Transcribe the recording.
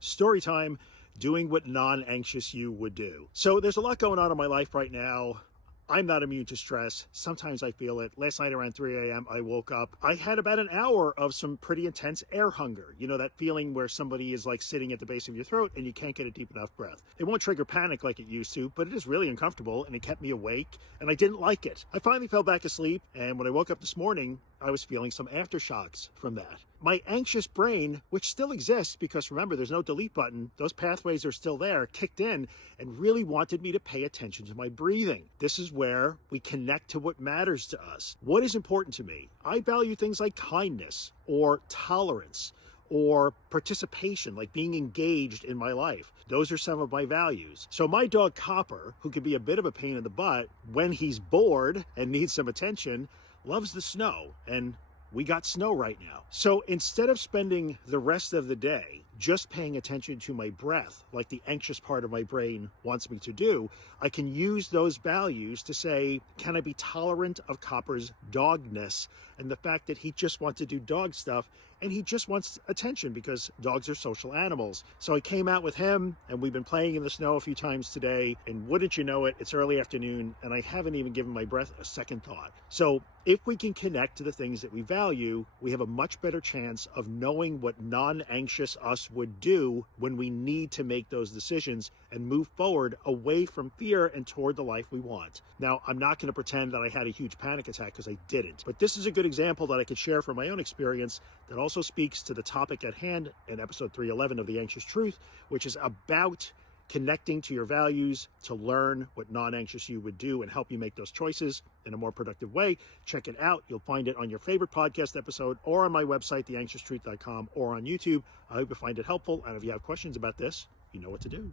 Story time, doing what non-anxious you would do. So there's a lot going on in my life right now. I'm not immune to stress. Sometimes I feel it. Last night around 3 a.m., I woke up. I had about an hour of some pretty intense air hunger. You know, that feeling where somebody is like sitting at the base of your throat and you can't get a deep enough breath. It won't trigger panic like it used to, but it is really uncomfortable and it kept me awake and I didn't like it. I finally fell back asleep, and when I woke up this morning, I was feeling some aftershocks from that. My anxious brain, which still exists because remember, there's no delete button, those pathways are still there, kicked in and really wanted me to pay attention to my breathing. This is where we connect to what matters to us. What is important to me? I value things like kindness or tolerance or participation, like being engaged in my life. Those are some of my values. So my dog Copper, who can be a bit of a pain in the butt when he's bored and needs some attention, loves the snow, and we got snow right now. So instead of spending the rest of the day just paying attention to my breath, like the anxious part of my brain wants me to do, I can use those values to say, can I be tolerant of Copper's dogness and the fact that he just wants to do dog stuff and he just wants attention because dogs are social animals. So I came out with him and we've been playing in the snow a few times today, and wouldn't you know it, it's early afternoon and I haven't even given my breath a second thought. So if we can connect to the things that we value, we have a much better chance of knowing what non-anxious us would do when we need to make those decisions and move forward away from fear and toward the life we want. Now, I'm not going to pretend that I had a huge panic attack because I didn't, but this is a good example that I could share from my own experience that also speaks to the topic at hand in episode 311 of The Anxious Truth, which is about connecting to your values to learn what non-anxious you would do and help you make those choices in a more productive way. Check it out. You'll find it on your favorite podcast episode or on my website, theanxioustruth.com, or on YouTube. I hope you find it helpful. And if you have questions about this, you know what to do.